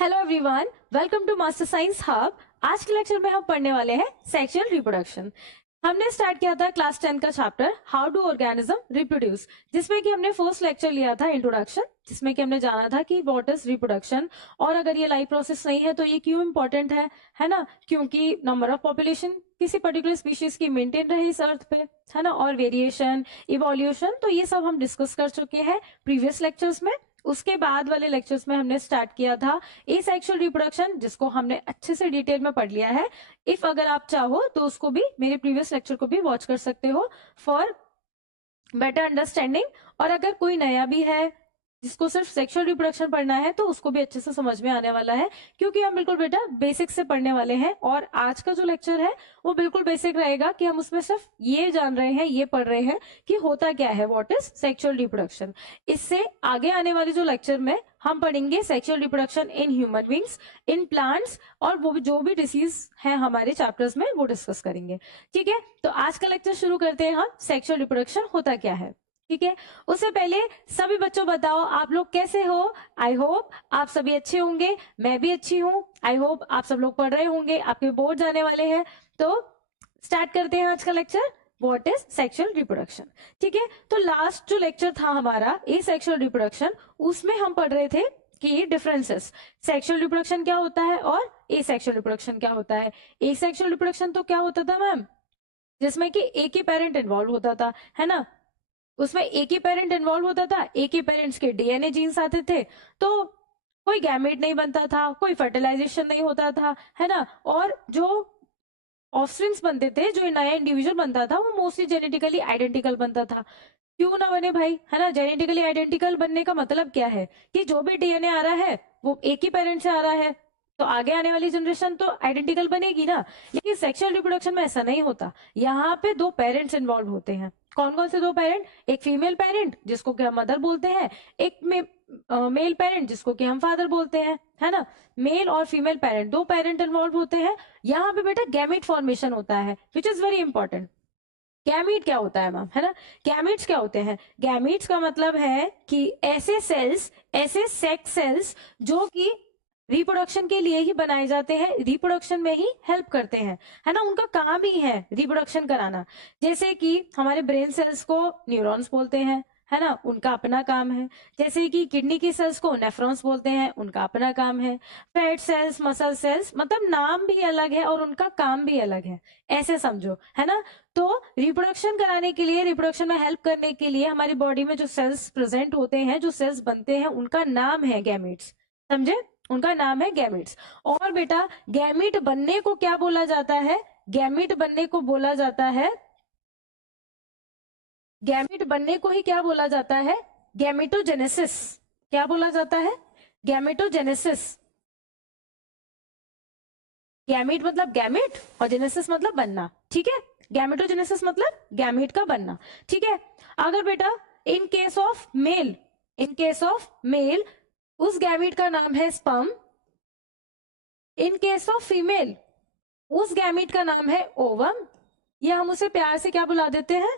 Hello everyone, welcome to master science hub. आज के lecture में हम पढ़ने वाले हैं सेक्सुअल रिप्रोडक्शन। हमने स्टार्ट किया था क्लास 10 का chapter how do organism reproduce, जिसमें कि हमने फर्स्ट लेक्चर लिया था इंट्रोडक्शन, जिसमें कि हमने जाना था कि व्हाट इज रिप्रोडक्शन और अगर ये लाइफ प्रोसेस नहीं है तो ये क्यों इंपॉर्टेंट है ना, क्योंकि नंबर ऑफ पॉपुलेशन किसी पर्टिकुलर स्पीशीज की मेंटेन रहे इस अर्थ पे, है ना, और वेरिएशन, इवोल्यूशन, तो ये सब हम डिस्कस कर चुके हैं प्रीवियस लेक्चर्स में। उसके बाद वाले लेक्चर्स में हमने स्टार्ट किया था एसेक्सुअल रिप्रोडक्शन, जिसको हमने अच्छे से डिटेल में पढ़ लिया है। इफ अगर आप चाहो तो उसको भी, मेरे प्रीवियस लेक्चर को भी वॉच कर सकते हो फॉर बेटर अंडरस्टैंडिंग। और अगर कोई नया भी है जिसको सिर्फ सेक्सुअल रिप्रोडक्शन पढ़ना है तो उसको भी अच्छे से समझ में आने वाला है, क्योंकि हम बिल्कुल बेटा बेसिक से पढ़ने वाले हैं। और आज का जो लेक्चर है वो बिल्कुल बेसिक रहेगा कि हम उसमें सिर्फ ये जान रहे हैं, ये पढ़ रहे हैं कि होता क्या है, व्हाट इज सेक्सुअल रिप्रोडक्शन। इससे आगे आने वाले जो लेक्चर में हम पढ़ेंगे sexual reproduction in human beings, in plants, और वो जो भी डिसीज है हमारे चैप्टर्स में वो डिस्कस करेंगे। ठीक है, तो आज का लेक्चर शुरू करते हैं हम। सेक्सुअल रिप्रोडक्शन होता क्या है, ठीक है। उससे पहले सभी बच्चों बताओ आप लोग कैसे हो। आई होप आप सभी अच्छे होंगे, मैं भी अच्छी हूँ। आई होप आप सब लोग पढ़ रहे होंगे, आपके बोर्ड जाने वाले हैं। तो स्टार्ट करते हैं आज का lecture, what is sexual reproduction. ठीक है, तो लास्ट जो लेक्चर था हमारा ए सेक्सुअल रिप्रोडक्शन, उसमें हम पढ़ रहे थे कि डिफरेंसेस, सेक्सुअल रिप्रोडक्शन क्या होता है और ए सेक्सुअल रिप्रोडक्शन क्या होता है। ए सेक्सुअल रिप्रोडक्शन तो क्या होता था मैम, जिसमें कि एक ही पेरेंट इन्वॉल्व होता था, है ना, उसमें एक ही पेरेंट इन्वॉल्व होता था, एक ही पेरेंट्स के डीएनए जीन्स आते थे, तो कोई गैमेट नहीं बनता था, कोई फर्टिलाइजेशन नहीं होता था, है ना, और जो ऑफस्प्रिंग्स बनते थे, जो नया इंडिविजुअल बनता था, वो मोस्टली जेनेटिकली आइडेंटिकल बनता था। क्यों ना बने भाई, है ना। जेनेटिकली आइडेंटिकल बनने का मतलब क्या है कि जो भी डीएनए आ रहा है वो एक ही पेरेंट से आ रहा है, तो आगे आने वाली जनरेशन तो आइडेंटिकल बनेगी ना। लेकिन सेक्सुअल रिप्रोडक्शन में ऐसा नहीं होता, यहाँ पे दो पेरेंट्स इन्वॉल्व होते हैं। कौन कौन से दो पेरेंट, एक फीमेल पेरेंट जिसको कि हम मदर बोलते हैं, एक मेल पेरेंट जिसको कि हम फादर बोलते हैं, है ना। मेल और फीमेल पेरेंट, दो पेरेंट इन्वॉल्व होते हैं। यहाँ पे बेटा गैमेट फॉर्मेशन होता है, which is very important. Gamete क्या होता है मैम, है ना, गैमीट्स क्या होते हैं। गैमीट्स का मतलब है कि ऐसे सेल्स, ऐसे सेक्स सेल्स जो कि रिप्रोडक्शन के लिए ही बनाए जाते हैं, रिप्रोडक्शन में ही हेल्प करते हैं, है ना, उनका काम ही है रिप्रोडक्शन कराना। जैसे कि हमारे ब्रेन सेल्स को न्यूरॉन्स बोलते हैं, है ना, उनका अपना काम है। जैसे कि किडनी की सेल्स को नेफ्रॉन्स बोलते हैं, उनका अपना काम है। फैट सेल्स, मसल सेल्स, मतलब नाम भी अलग है और उनका काम भी अलग है, ऐसे समझो, है ना। तो रिप्रोडक्शन कराने के लिए, रिप्रोडक्शन में हेल्प करने के लिए हमारी बॉडी में जो सेल्स प्रेजेंट होते हैं, जो सेल्स बनते हैं, उनका नाम है गैमेट्स, समझे, उनका नाम है गैमेट्स। और बेटा गैमेट बनने को क्या बोला जाता है, गैमेट बनने को बोला जाता है, गैमेट बनने को ही क्या बोला जाता है, गैमेटोजेनेसिस। क्या बोला जाता है, गैमेटोजेनेसिस। गैमेट मतलब गैमेट और जेनेसिस मतलब बनना, ठीक है। गैमेटोजेनेसिस मतलब गैमेट का बनना, ठीक है। अगर बेटा in case of male, in case of male उस गैमेट का नाम है sperm. In case of female उस गैमेट का नाम है ओवम, या हम उसे प्यार से क्या बुला देते हैं,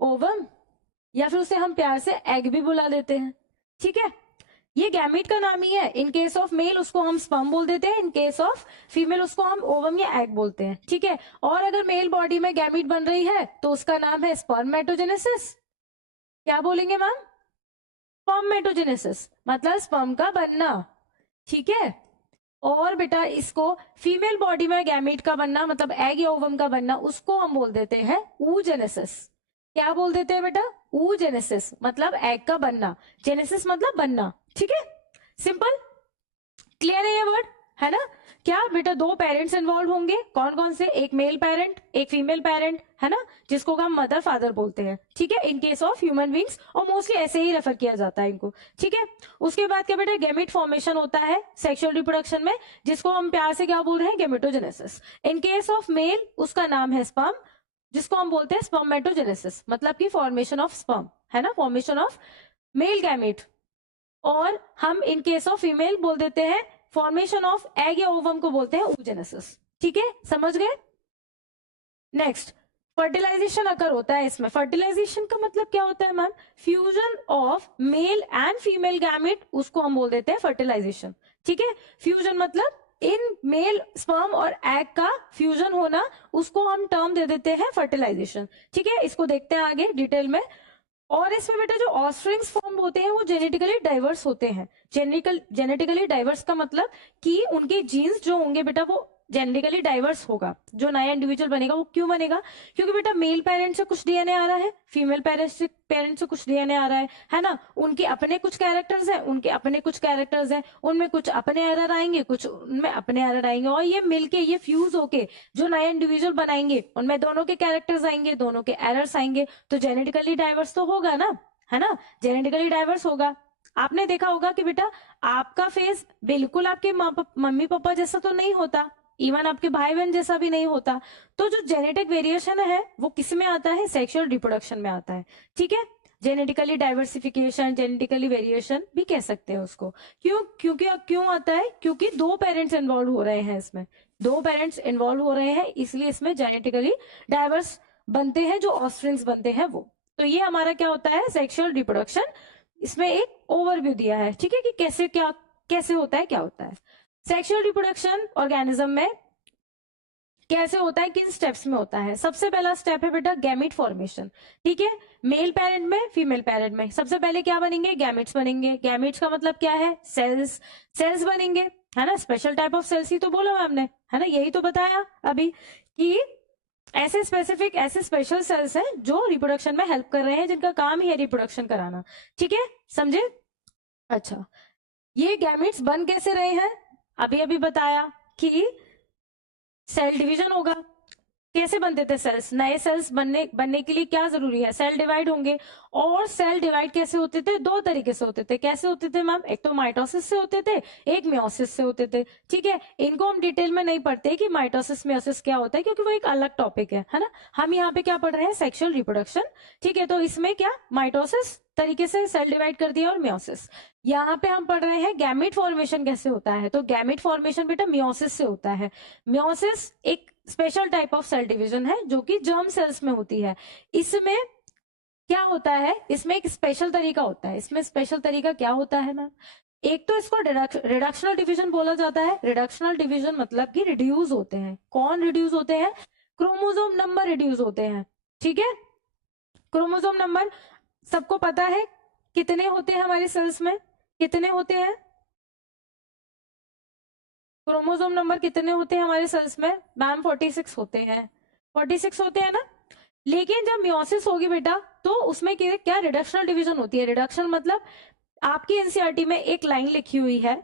ओवम, या फिर उसे हम प्यार से एग भी बुला देते हैं, ठीक है। ये गैमेट का नाम ही है। इन केस ऑफ मेल उसको हम स्पर्म बोल देते हैं, इन केस ऑफ फीमेल उसको हम ओवम या एग बोलते हैं, ठीक है। और अगर मेल बॉडी में गैमेट बन रही है तो उसका नाम है स्पर्मेटोजेनेसिस। क्या बोलेंगे मैम, स्पर्मेटोजेनेसिस, मतलब स्पर्म का बनना, ठीक है। और बेटा इसको फीमेल बॉडी में गैमेट का बनना, मतलब एग या ओवम का बनना, उसको हम बोल देते हैं oogenesis। क्या बोल देते हैं बेटा, oogenesis, मतलब एग का बनना, जेनेसिस मतलब बनना, ठीक है। सिंपल, क्लियर है ये वर्ड, है ना। क्या बेटा दो पेरेंट्स इन्वॉल्व होंगे, कौन कौन से, एक मेल पेरेंट, एक फीमेल पेरेंट, है ना, जिसको हम मदर फादर बोलते हैं, ठीक है, in case of human beings, और मोस्टली ऐसे ही रेफर किया जाता है इनको, ठीक है। उसके बाद क्या बेटा गैमेट फॉर्मेशन होता है सेक्सुअल रिप्रोडक्शन में, जिसको हम प्यार से क्या बोल रहे हैं, gametogenesis. In case of male उसका नाम है स्पर्म, जिसको हम बोलते हैं स्पर्मेटोजेनेसिस, मतलब की फॉर्मेशन ऑफ स्पर्म, है ना, फॉर्मेशन ऑफ मेल गैमेट। और हम इन केस ऑफ फीमेल बोल देते हैं फॉर्मेशन ऑफ एग या ओवम को बोलते हैं oogenesis, ठीक है, समझ गए। नेक्स्ट, फर्टिलाइजेशन अगर होता है इसमें, फर्टिलाइजेशन का मतलब क्या होता है ma'am, fusion of male and female gamete, उसको हम बोल देते हैं फर्टिलाइजेशन। ठीक है, फ्यूजन मतलब इन मेल स्पर्म और एग का फ्यूजन होना, उसको हम टर्म दे देते हैं फर्टिलाइजेशन। ठीक है, इसको देखते हैं आगे डिटेल में। और इसमें बेटा जो ऑफस्प्रिंग्स फॉर्म होते हैं वो जेनेटिकली डाइवर्स होते हैं। जेनेटिकली डाइवर्स का मतलब कि उनके जीन्स जो होंगे बेटा वो जेनेटिकली डाइवर्स होगा। जो नया इंडिविजुअल बनेगा वो क्यों बनेगा, क्योंकि बेटा मेल पेरेंट से कुछ डीएनए आ रहा है, फीमेल पेरेंट से कुछ डीएनए आ रहा है ना। उनके अपने कुछ कैरेक्टर्स हैं, उनके अपने कुछ कैरेक्टर्स हैं, उनमें कुछ अपने एरर आएंगे, कुछ उनमें अपने एरर आएंगे, और ये मिलके ये फ्यूज होके जो नया इंडिविजुअल बनाएंगे उनमें दोनों के कैरेक्टर्स आएंगे, दोनों के एरर्स आएंगे, तो जेनेटिकली डाइवर्स तो होगा ना, है ना, जेनेटिकली डाइवर्स होगा। आपने देखा होगा कि बेटा आपका फेस बिल्कुल आपके मम्मी पापा जैसा तो नहीं होता, इवन आपके भाई बहन जैसा भी नहीं होता। तो जो जेनेटिक वेरिएशन है वो किस में आता है, सेक्सुअल रिप्रोडक्शन में आता है। ठीक है, जेनेटिकली डाइवर्सिफिकेशन, जेनेटिकली वेरिएशन भी कह सकते हैं उसको। क्यों आता है, क्योंकि दो पेरेंट्स इन्वॉल्व हो रहे हैं इसमें, दो पेरेंट्स इन्वॉल्व हो रहे हैं, इसलिए इसमें जेनेटिकली डाइवर्स बनते हैं जो ऑफस्प्रिंग्स बनते हैं वो। तो ये हमारा क्या होता है, सेक्सुअल रिप्रोडक्शन। इसमें एक ओवरव्यू दिया है, ठीक है, कि कैसे होता है, क्या होता है सेक्सुअल रिप्रोडक्शन ऑर्गेनिज्म में, कैसे होता है, किन स्टेप्स में होता है। सबसे पहला स्टेप है बेटा गैमेट फॉर्मेशन। ठीक है, मेल पेरेंट में, फीमेल पेरेंट में सबसे पहले क्या बनेंगे, गैमेट्स बनेंगे। गैमेट्स का मतलब क्या है, सेल्स बनेंगे, है ना। स्पेशल टाइप ऑफ सेल्स ही तो बोला हमने, है ना, यही तो बताया अभी कि ऐसे स्पेसिफिक, ऐसे स्पेशल सेल्स हैं जो रिप्रोडक्शन में हेल्प कर रहे हैं, जिनका काम ही है रिप्रोडक्शन कराना। ठीक है, समझे। अच्छा, ये गैमेट्स बन कैसे रहे हैं, अभी अभी बताया कि सेल डिवीजन होगा। कैसे बनते थे सेल्स, नए सेल्स बनने के लिए क्या जरूरी है, सेल डिवाइड होंगे। और सेल डिवाइड कैसे होते थे, दो तरीके से होते थे। कैसे होते थे मैम, एक तो माइटोसिस से होते थे, एक मियोसिस से होते थे। ठीक है, इनको हम डिटेल में नहीं पढ़ते कि माइटोसिस मियोसिस क्या होता है, क्योंकि वो एक अलग टॉपिक है ना। हम यहाँ पे क्या पढ़ रहे हैं, सेक्सुअल रिप्रोडक्शन। ठीक है, तो इसमें क्या, माइटोसिस तरीके से सेल डिवाइड कर दिया, और मियोसिस। यहाँ पे हम पढ़ रहे हैं गैमेट फॉर्मेशन कैसे होता है, तो गैमेट फॉर्मेशन बेटा मियोसिस से होता है। मियोसिस एक special type of cell division है जो कि जर्म सेल्स में होती है। इसमें क्या होता है, इसमें एक स्पेशल तरीका होता है। इसमें स्पेशल तरीका क्या होता है मैम, एक तो इसको रिडक्शनल डिवीजन बोला जाता है। रिडक्शनल डिवीजन मतलब कि रिड्यूस होते हैं। कौन रिड्यूस होते हैं, क्रोमोसोम नंबर रिड्यूस होते हैं। ठीक है, क्रोमोसोम नंबर सबको पता है कितने होते हैं हमारे सेल्स में, कितने होते हैं, क्रोमोसोम नंबर कितने होते हैं हमारे सेल्स में मैम, 46 होते हैं। 46 होते हैं ना। लेकिन जब मियोसिस होगी बेटा तो उसमें क्या रिडक्शनल डिवीजन होती है। रिडक्शन मतलब आपकी एनसीईआरटी में एक लाइन लिखी हुई है,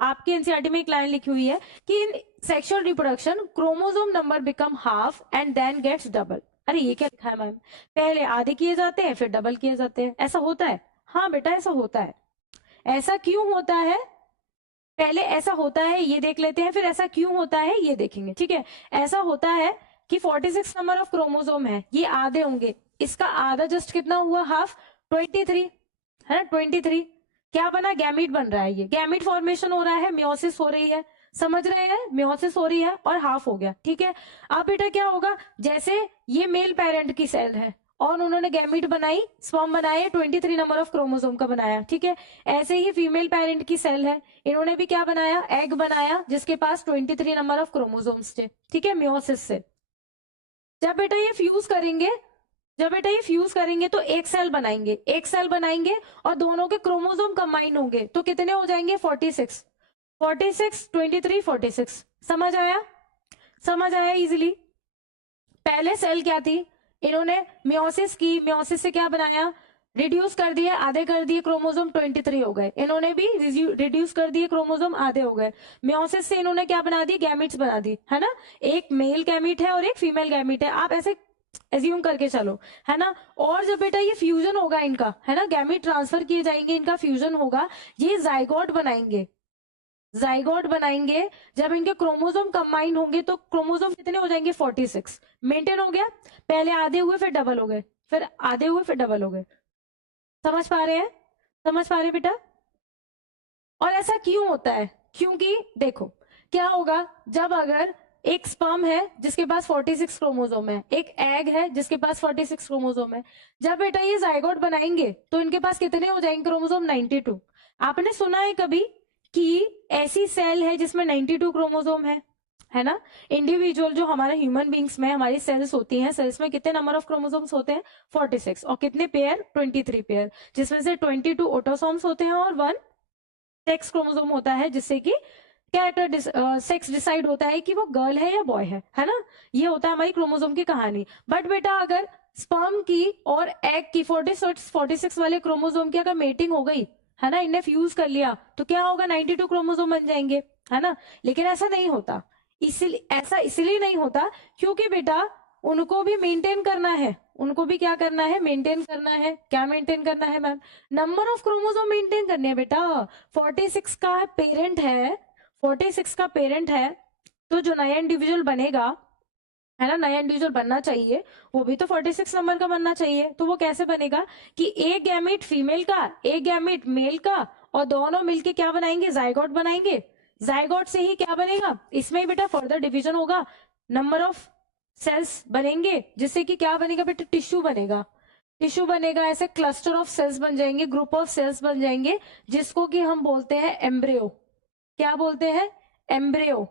आपकी एनसीईआरटी में एक लाइन लिखी हुई है कि in sexual reproduction chromosome number become half and then gets double. अरे ये क्या लिखा है मैम, पहले आधे किए जाते हैं फिर डबल किए जाते हैं, ऐसा होता है। हाँ बेटा ऐसा होता है। ऐसा क्यों होता है, पहले ऐसा होता है ये देख लेते हैं, फिर ऐसा क्यों होता है ये देखेंगे। ठीक है, ऐसा होता है कि 46 नंबर ऑफ क्रोमोसोम है, ये आधे होंगे, इसका आधा जस्ट कितना हुआ, हाफ, 23, है ना, 23। क्या बना, गैमीट बन रहा है, ये गैमीट फॉर्मेशन हो रहा है, मियोसिस हो रही है, समझ रहे हैं, मियोसिस हो रही है और हाफ हो गया। ठीक है, अब बेटा क्या होगा, जैसे ये मेल पेरेंट की सेल है और उन्होंने गैमीट बनाई, स्पर्म बनाए, 23 नंबर ऑफ क्रोमोसोम का बनाया। ठीक है, ऐसे ही फीमेल पेरेंट की सेल है, इन्होंने भी क्या बनाया, एग बनाया जिसके पास 23 नंबर ऑफ क्रोमोसोम्स थे। ठीक है, मियोसिस से जब बेटा ये फ्यूज करेंगे, जब बेटा ये फ्यूज करेंगे तो एक सेल बनाएंगे, एक सेल बनाएंगे और दोनों के क्रोमोसोम कंबाइन होंगे तो कितने हो जाएंगे, 46, 46, 23, 46। समझ आया, समझ आया इजिली। पहले सेल क्या थी, इन्होंने मियोसिस की, मियोसिस से क्या बनाया, रिड्यूस कर दिए, आधे कर दिए, क्रोमोसोम 23 हो गए। इन्होंने भी रिड्यूस कर दिए, क्रोमोसोम आधे हो गए। मियोसिस से इन्होंने क्या बना दी, गैमिट्स बना दी, है ना। एक मेल गैमिट है और एक फीमेल गैमिट है, आप ऐसे एज्यूम करके चलो, है ना। और जब बेटा ये फ्यूजन होगा इनका, है ना, गैमिट ट्रांसफर किए जाएंगे, इनका फ्यूजन होगा, ये जाइगोट बनाएंगे, जाइगोट बनाएंगे। जब इनके क्रोमोसोम कंबाइन होंगे तो क्रोमोसोम कितने हो जाएंगे, 46। मेंटेन हो गया, पहले आधे हुए फिर डबल हो गए, फिर आधे हुए फिर डबल हो गए। समझ पा रहे हैं, समझ पा रहे हैं बेटा। और ऐसा क्यों होता है, क्योंकि देखो क्या होगा, जब अगर एक स्पर्म है जिसके पास 46 क्रोमोसोम है, एक एग है जिसके पास 46 क्रोमोसोम है। जब बेटा ये जाइगोट बनाएंगे तो इनके पास कितने हो जाएंगे क्रोमोसोम? 92। आपने सुना है कभी कि ऐसी सेल है जिसमें 92 क्रोमोसोम है ना? इंडिविजुअल जो हमारे ह्यूमन बींग्स में हमारी सेल्स होती हैं, सेल्स में कितने नंबर ऑफ क्रोमोसोम्स होते हैं? 46। और कितने पेयर? 23 पेयर, जिसमें से 22 ऑटोसोम्स होते हैं और 1 सेक्स क्रोमोसोम होता है, जिससे कि कैरेक्टर सेक्स डिसाइड होता है कि वो गर्ल है या बॉय है ना? ये होता है हमारी क्रोमोसोम की कहानी। बट बेटा अगर स्पर्म की और एग की 46 वाले क्रोमोसोम की अगर मेटिंग हो गई है ना, इन्हें फ्यूज कर लिया, तो क्या होगा? 92 क्रोमोसोम बन जाएंगे, है ना? लेकिन ऐसा नहीं होता। इसलिए नहीं होता क्योंकि बेटा उनको भी मेंटेन करना है, उनको भी क्या करना है? मेंटेन करना है। क्या मेंटेन करना है ma'am? Number of chromosome maintain करने हैं बेटा। 46 का पेरेंट है, 46 का पेरेंट है, तो जो नया इंडिविजुअल बनेगा, है ना, नया इंडिविजुअल बनना चाहिए, वो भी तो 46 नंबर का बनना चाहिए। तो वो कैसे बनेगा कि एक गैमेट फीमेल का, एक गैमेट मेल का, और दोनों मिलके क्या बनाएंगे? जाइगोट बनाएंगे। जाइगोट से ही क्या बनेगा? इसमें ही बेटा फर्दर डिवीजन होगा, नंबर ऑफ सेल्स बनेंगे, जिससे कि क्या बनेगा बेटा? टिश्यू बनेगा। टिश्यू बनेगा, ऐसे क्लस्टर ऑफ सेल्स बन जाएंगे, ग्रुप ऑफ सेल्स बन जाएंगे, जिसको कि हम बोलते हैं एम्ब्रियो। क्या बोलते हैं? एम्ब्रियो।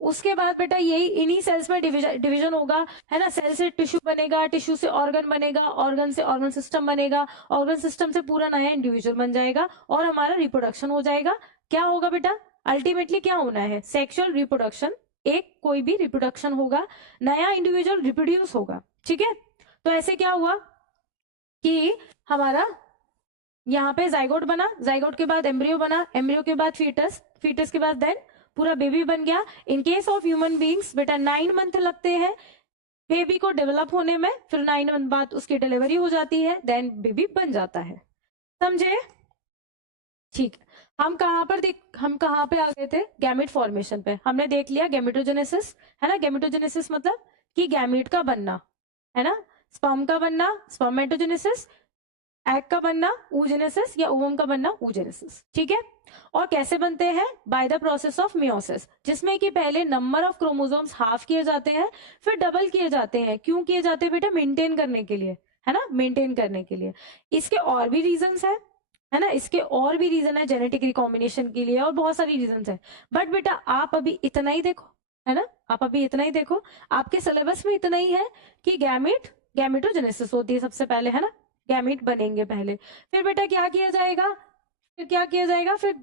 उसके बाद बेटा यही इन्हीं सेल्स में डिवीजन होगा, है ना? सेल से टिश्यू बनेगा, टिश्यू से ऑर्गन बनेगा, ऑर्गन से ऑर्गन सिस्टम बनेगा, ऑर्गन सिस्टम से पूरा नया इंडिविजुअल बन जाएगा और हमारा रिप्रोडक्शन हो जाएगा। क्या होगा बेटा? अल्टीमेटली क्या होना है? Sexual reproduction. एक कोई भी रिप्रोडक्शन होगा, नया इंडिविजुअल रिप्रोड्यूस होगा। ठीक है? तो ऐसे क्या हुआ कि हमारा यहाँ पे जाइगोट बना, जाइगोट के बाद एम्ब्रियो बना, एम्ब्रियो के बाद फीटस, फीटस के बाद देन पूरा बेबी बन गया। In case of human beings बेटा 9 मंथ लगते हैं बेबी को डेवलप होने में, फिर 9 मंथ बाद उसकी डिलीवरी हो जाती है, देन बेबी बन जाता है। समझे? ठीक। हम कहाँ पे आ गए थे? गैमेट फॉर्मेशन पे। हमने देख लिया गैमेटोजेनेसिस, है ना? गैमेटोजेनेसिस मतलब कि गैमेट का बनना, है ना? स्पर्म का बनना स्पर्मेटोजेनेसिस, एग का बनना oogenesis या ओवम का बनना oogenesis। ठीक है? और कैसे बनते हैं? By the process of meiosis, जिसमें कि पहले नंबर ऑफ क्रोमोसोम्स हाफ किए जाते हैं, फिर डबल किए जाते हैं। क्यों किए जाते हैं बेटा? मेंटेन करने के लिए, है ना? मेंटेन करने के लिए। इसके और भी रीजंस है ना? इसके और भी रीजन है जेनेटिक रिकॉम्बिनेशन के लिए, और बहुत सारी रीजंस है। बट बेटा आप अभी इतना ही देखो, है ना? आप अभी इतना ही देखो, आपके सिलेबस में इतना ही है कि गैमेटोजेनेसिस होती है सबसे पहले, है ना? गैमेट बनेंगे पहले, फिर बेटा क्या किया जाएगा? फिर क्या किया जाएगा? फिर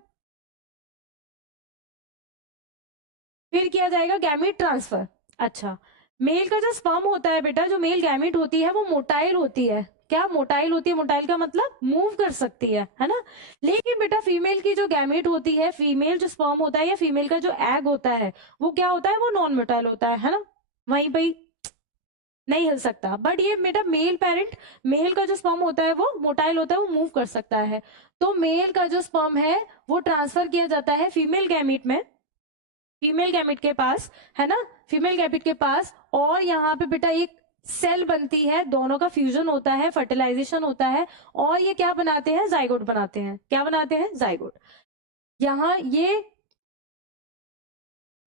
किया जाएगा गैमेट ट्रांसफर। अच्छा, मेल का जो स्पर्म होता है बेटा, जो मेल गैमेट होती है वो मोटाइल होती है। क्या मोटाइल होती है? मोटाइल का मतलब मूव कर सकती है ना? लेकिन बेटा फीमेल की जो गैमेट होती है, फीमेल जो स्पर्म होता है या फीमेल का जो एग होता है, वो क्या होता है? वो नॉन मोटाइल होता है ना? वहीं पे नहीं हिल सकता। बट ये बेटा मेल पेरेंट, मेल का जो स्पर्म होता है वो मोटाइल होता है, वो मूव कर सकता है। तो मेल का जो स्पर्म है वो ट्रांसफर किया जाता है फीमेल गैमेट में, फीमेल गैमेट के पास, है ना? फीमेल गैमेट के पास, और यहाँ पे बेटा एक सेल बनती है, दोनों का फ्यूजन होता है, फर्टिलाइजेशन होता है, और ये क्या बनाते हैं? जाइगोट बनाते हैं। क्या बनाते हैं? जाइगोट। यहाँ ये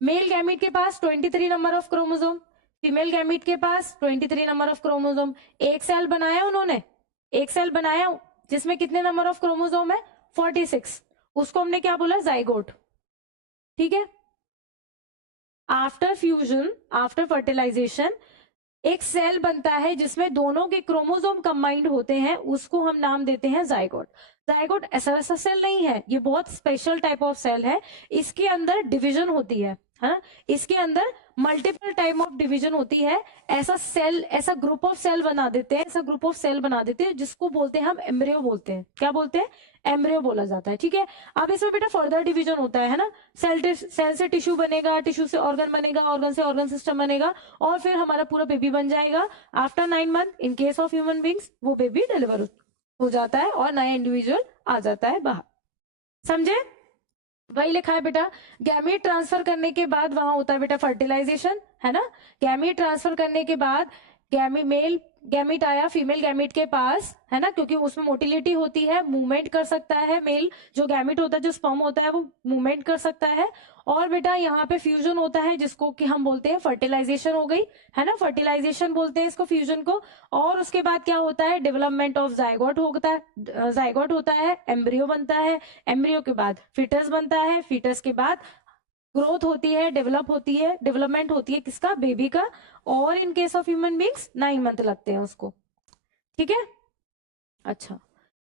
मेल गैमेट के पास 23 number of chromosome, female gamete के पास 23 नंबर ऑफ क्रोमोसोम। एक सेल बनाया उन्होंने, एक सेल बनाया जिसमें कितने नंबर ऑफ क्रोमोसोम है? 46। उसको हमने क्या बोला? जाइगोट। ठीक है? आफ्टर फ्यूजन, आफ्टर फर्टिलाइजेशन एक सेल बनता है जिसमें दोनों के क्रोमोसोम कंबाइंड होते हैं, उसको हम नाम देते हैं जाइगोट। जाइगोट ऐसा वैसा सेल नहीं है, ये बहुत स्पेशल टाइप ऑफ सेल है। इसके अंदर डिवीजन होती है ना? इसके अंदर मल्टीपल टाइप ऑफ डिवीजन होती है। ऐसा सेल, ऐसा ग्रुप ऑफ सेल बना देते हैं, ऐसा ग्रुप ऑफ सेल बना देते हैं जिसको बोलते हैं हम एम्ब्रियो बोलते हैं। क्या बोलते हैं? एम्ब्रियो बोला जाता है। ठीक है? अब इसमें बेटा फर्दर डिवीजन होता है ना? सेल से टिश्यू बनेगा, टिश्यू से ऑर्गन बनेगा, ऑर्गन से ऑर्गन सिस्टम बनेगा, और फिर हमारा पूरा बेबी बन जाएगा। After 9 month in case of human beings वो बेबी डिलीवर हो जाता है और नया इंडिविजुअल आ जाता है बाहर। समझे? वही लिखा है बेटा, गैमेट ट्रांसफर करने के बाद वहां होता है बेटा फर्टिलाइजेशन, है ना? गैमेट ट्रांसफर करने के बाद मेल गैमिट आया फीमेल गैमिट के पास, है ना, क्योंकि उसमें मोटिलिटी होती है, मूवमेंट कर सकता है मेल, जो गैमिट होता है, जो स्पर्म होता है वो मूवमेंट कर सकता है। और बेटा यहाँ पे फ्यूजन होता है जिसको कि हम बोलते हैं फर्टिलाइजेशन हो गई, है ना, फर्टिलाइजेशन बोलते हैं इसको फ्यूजन को। और उसके बाद क्या होता है, डेवलपमेंट ऑफ जाइगोट होता है, जाइगोट होता है, एम्ब्रियो बनता है, एम्ब्रियो के बाद फिटस बनता है, फिटस के बाद ग्रोथ होती है, डेवलप होती है, डेवलपमेंट होती है किसका, बेबी का। और in case of human beings 9 month लगते हैं उसको, ठीक है। अच्छा,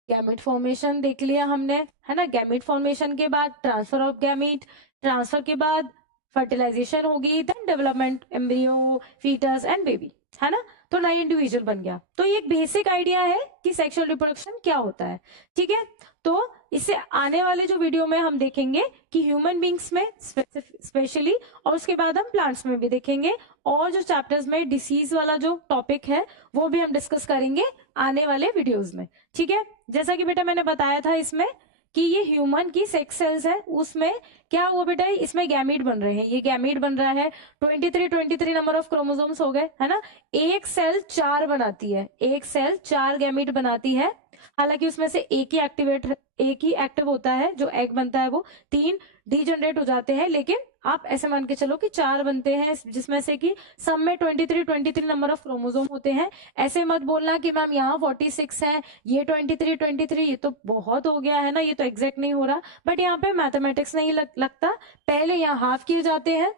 गैमेट फॉर्मेशन देख लिया हमने, है ना। गैमेट फॉर्मेशन के बाद ट्रांसफर ऑफ गैमेट, ट्रांसफर के बाद फर्टिलाइजेशन होगी, then development, embryo, foetus and baby, है ना। तो नया इंडिविजुअल बन गया। तो ये एक बेसिक आइडिया है कि सेक्सुअल रिप्रोडक्शन क्या होता है, ठीक है। तो इससे आने वाले जो वीडियो में हम देखेंगे कि ह्यूमन बींग्स में स्पेशली, और उसके बाद हम प्लांट्स में भी देखेंगे, और जो चैप्टर्स में डिसीज वाला जो टॉपिक है वो भी हम डिस्कस करेंगे आने वाले वीडियोज में, ठीक है। जैसा कि बेटा मैंने बताया था इसमें कि ये ह्यूमन की सेक्स सेल्स है, उसमें क्या हुआ बेटा, इसमें गैमीट बन रहे हैं, ये गैमीट बन रहा है, 23 नंबर ऑफ क्रोमोसोम्स हो गए, है ना। एक सेल 4 बनाती है, एक सेल 4 गैमीट बनाती है। हालांकि उसमें से एक ही एक्टिव होता है, जो एग बनता है वो 3 डीजनरेट हो जाते हैं, लेकिन आप ऐसे मान के चलो कि 4 बनते हैं, जिसमें से कि सब में 23 नंबर ऑफ क्रोमोसोम होते हैं। ऐसे मत बोलना कि मैम यहाँ 46 है, ये 23 ये तो बहुत हो गया, है ना, ये तो एग्जैक्ट नहीं हो रहा। बट यहाँ पे मैथमेटिक्स नहीं लगता, पहले यहाँ हाफ किए जाते हैं,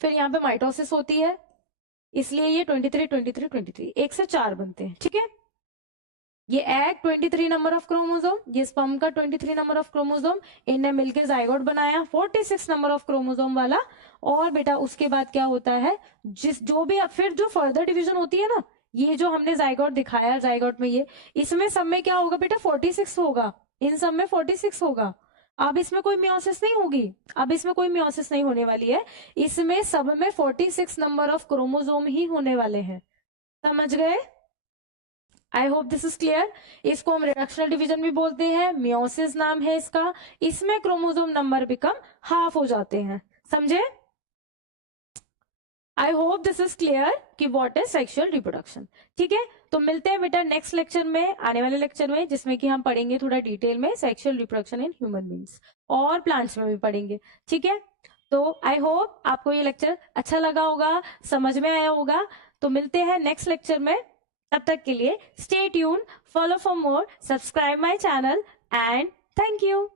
फिर यहाँ पे माइटोसिस होती है, इसलिए ये 23 एक से 4 बनते हैं, ठीक है। ये एग 23 नंबर ऑफ क्रोमोसोम, ये स्पर्म का 23 नंबर ऑफ क्रोमोसोम, इनने मिलकर जाइगोट बनाया 46 नंबर ऑफ क्रोमोसोम वाला। और बेटा उसके बाद क्या होता है, जो भी फिर जो फर्दर डिवीजन होती है ना, ये जो हमने जाइगोट दिखाया, जाइगोट में ये, इसमें सब में क्या होगा बेटा, 46 होगा, इन सब में 46 होगा। अब इसमें कोई मियोसिस नहीं होगी, अब इसमें कोई मियोसिस नहीं होने वाली है, इसमें सब में 46 नंबर ऑफ क्रोमोसोम ही होने वाले हैं, समझ गए। I hope this is clear. इसको हम रिडक्शनल डिवीजन भी बोलते हैं, मियोसिस नाम है इसका। इसमें क्रोमोसोम नंबर बिकम हाफ हो जाते हैं, समझे। I hope this is clear कि व्हाट इज सेक्सुअल रिप्रोडक्शन, ठीक है। तो मिलते हैं बेटा नेक्स्ट लेक्चर में, आने वाले लेक्चर में, जिसमें कि हम पढ़ेंगे थोड़ा डिटेल में sexual reproduction in human beings, और प्लांट्स में भी पढ़ेंगे, ठीक है। तो आई होप आपको ये लेक्चर अच्छा लगा होगा, समझ में आया होगा। तो मिलते हैं नेक्स्ट लेक्चर में, तब तक के लिए stay tune, follow for more, subscribe my channel and thank you.